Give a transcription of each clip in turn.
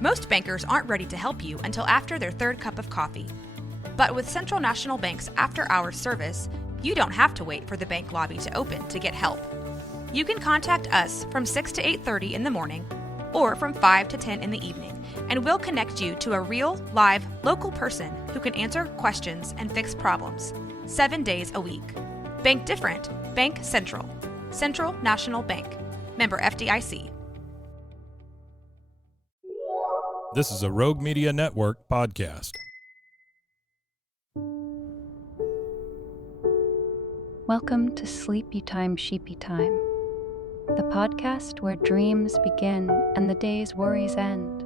Most bankers aren't ready to help you until after their third cup of coffee. But with Central National Bank's after-hours service, you don't have to wait for the bank lobby to open to get help. You can contact us from 6 to 8:30 in the morning or from 5 to 10 in the evening, and we'll connect you to a real, live, local person who can answer questions and fix problems 7 days a week. Bank different. Bank Central. Central National Bank. Member FDIC. This is a Rogue Media Network podcast. Welcome to Sleepytime, Sheepytime, the podcast where dreams begin and the day's worries end.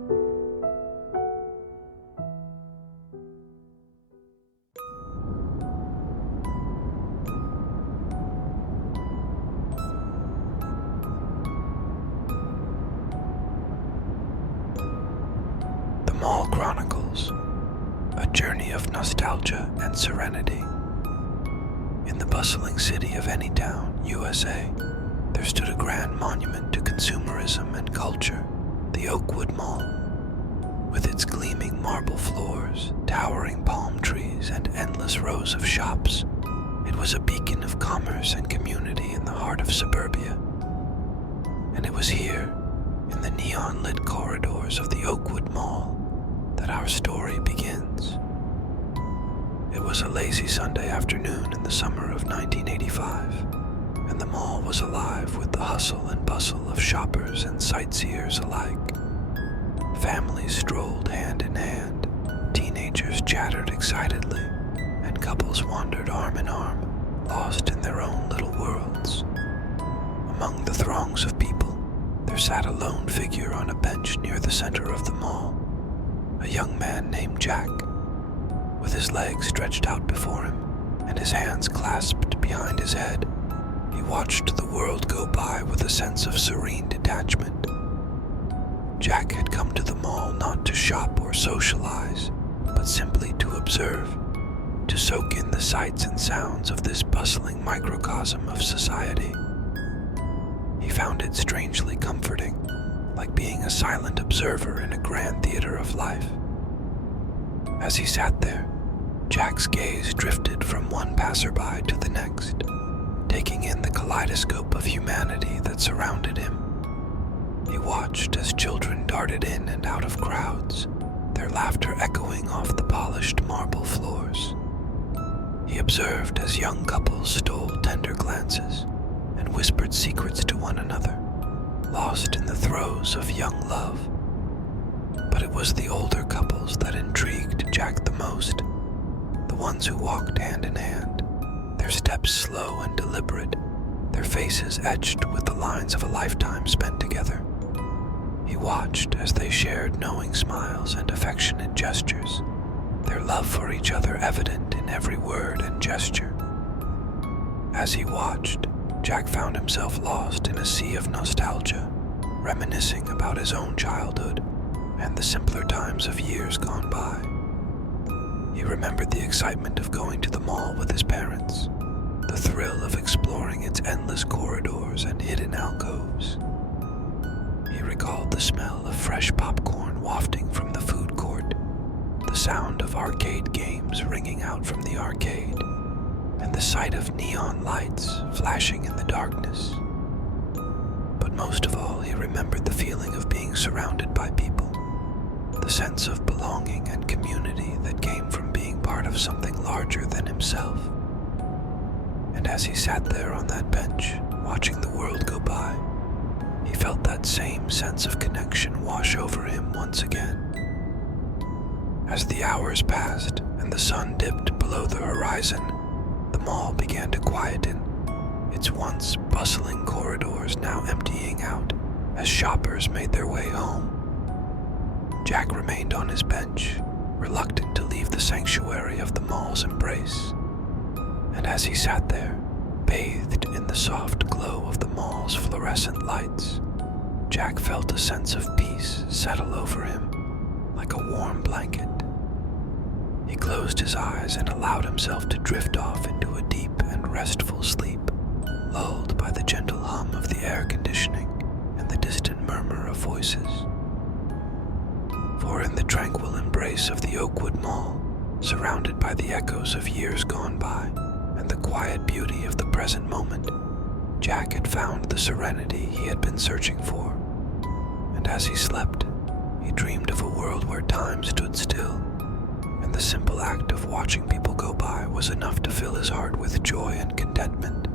The Mall Chronicles, a journey of nostalgia and serenity. In the bustling city of Anytown, USA, there stood a grand monument to consumerism and culture, the Oakwood Mall. With its gleaming marble floors, towering palm trees, and endless rows of shops, it was a beacon of commerce and community in the heart of suburbia. And it was here, in the neon-lit corridors of the Oakwood Mall, that our story begins. It was a lazy Sunday afternoon in the summer of 1985, and the mall was alive with the hustle and bustle of shoppers and sightseers alike. Families strolled hand in hand, teenagers chattered excitedly, and couples wandered arm in arm, lost in their own little worlds. Among the throngs of people, there sat a lone figure on a bench near the center of the mall, a young man named Jack. With his legs stretched out before him and his hands clasped behind his head, he watched the world go by with a sense of serene detachment. Jack had come to the mall not to shop or socialize, but simply to observe, to soak in the sights and sounds of this bustling microcosm of society. He found it strangely comforting, like being a silent observer in a grand theater of life. As he sat there, Jack's gaze drifted from one passerby to the next, taking in the kaleidoscope of humanity that surrounded him. He watched as children darted in and out of crowds, their laughter echoing off the polished marble floors. He observed as young couples stole tender glances and whispered secrets to one another, lost in the throes of young love. But it was the older couples that intrigued Jack the most, the ones who walked hand in hand, their steps slow and deliberate, their faces etched with the lines of a lifetime spent together. He watched as they shared knowing smiles and affectionate gestures, their love for each other evident in every word and gesture. As he watched, Jack found himself lost in a sea of nostalgia, reminiscing about his own childhood and the simpler times of years gone by. He remembered the excitement of going to the mall with his parents, the thrill of exploring its endless corridors and hidden alcoves. He recalled the smell of fresh popcorn wafting from the food court, the sound of arcade games ringing out from the arcade, and the sight of neon lights flashing in the darkness. But most of all, he remembered the feeling of being surrounded by people, the sense of belonging and community that came from being part of something larger than himself. And as he sat there on that bench, watching the world go by, he felt that same sense of connection wash over him once again. As the hours passed and the sun dipped below the horizon, the mall began to quieten, its once bustling corridors now emptying out as shoppers made their way home. Jack remained on his bench, reluctant to leave the sanctuary of the mall's embrace. And as he sat there, bathed in the soft glow of the mall's fluorescent lights, Jack felt a sense of peace settle over him, like a warm blanket. He closed his eyes and allowed himself to drift off into a deep and restful sleep, lulled by the gentle hum of the air conditioning and the distant murmur of voices. For in the tranquil embrace of the Oakwood Mall, surrounded by the echoes of years gone by and the quiet beauty of the present moment, Jack had found the serenity he had been searching for. And as he slept, he dreamed of a world where time stood still, and the simple act of watching people go by was enough to fill his heart with joy and contentment.